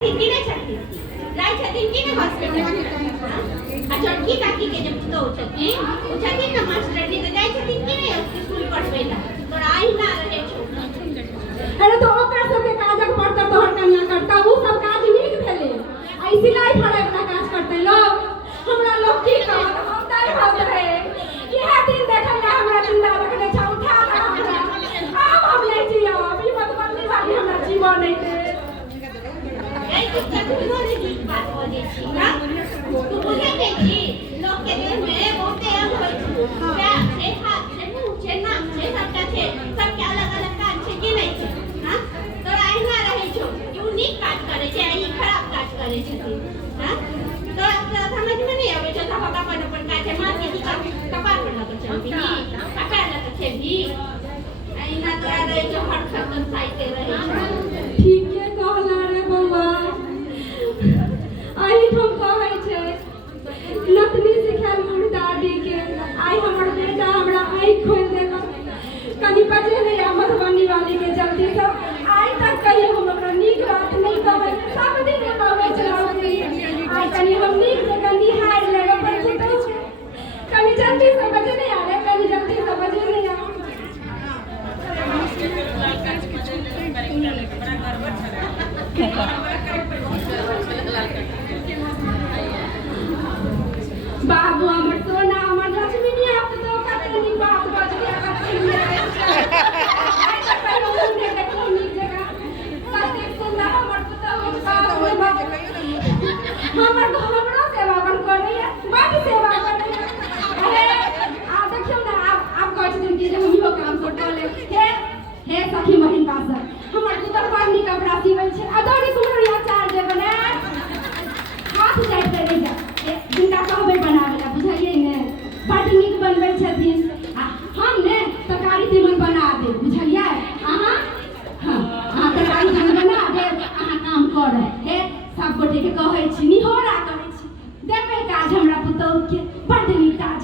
किने छथिन जाय छथिन किने हॉस्पिटल आ छोटकी काकी के जब तो छथिन ओ छथिन ना मास्टरनी तो जाय छथिन किने स्कूल पढ़बैला तोरा आइ ना रहे छौ। अरे तो ओकर सबके काजक पड़ता तोहर कन्या करता वो सब काज नीक भेले आई सिलाई फड़ाई वाला काज करते लोग हमरा लोग की कहत हम तार भाग रहे इहा दिन देखल ना हमरा जिंदा रखले छ उठा ला हमरा हम ले छी अब ई मतबंदी वाली हमरा जीवन नहीं दे ए तू तो नहीं बात हो जे छी ना तू बुझे के छी लोग के देह में बहुते अंग होय छै क्या ए हाथ से मुंह से नाक से सबटा छै सब के अलग अलग काज छै कि नहीं छै हां तोरा आइना रहे छौ यू नीक काज करे छै ई खराब काज करे छथिन हां तोरा समझ में नहीं आवे छै सब अपन काज छै मार के दिखा कपार पर लगे छै भी कपार लगे छै भी आइना तोरा रहे छौ हर खतम साइते रहे छै। ठीक के कहला रे बौआ आई हम कहै छै नतनी सिखाल मोर दादी के आई हमर बेटा हमरा आई खोल देला कनी बजे नहीं आ मधुबनी वाली के जल्दी से आई तक कहियो हम ओकरा नीक बात नहीं कहै सब दिन कहै छै आई कनी हम नीक जगह निहार लेबे पर छै तो कनी जल्दी से बजे नहीं आ रे कनी जल्दी से बजे नहीं आ बाबू हमर सोना हमर लक्ष्मी नहीं आप तो कतनी बात बज गया आई तक पहले उन्हें देखो नीक जगह कते सुंदर हमर पुतहु बाबू हमर हमरो सेवा बन करैया बड़ सेवा करैया अरे आ देखियो ना आप कहै छथिन कि जे हम इहो काम सब कर ले हे सखी महीन पासर हमर पुतहु बड़ नीक कपड़ा सिबै छै अदौरी कुमरिया चार जे बने हाथ जाइत रहि जा जिनका कहबै बनावे ला बुझलियै ने बड़ नीक बनबै छथिन आ हम ने तरकारी तीमन बना दे बुझलियै अहाँ हां तरकारी तीमन बना दे अहाँ काम करब हे सब गोटे के कहै छी निहोरा करै छी देखबै काज हमरा पुतहु के बड़ नीक काज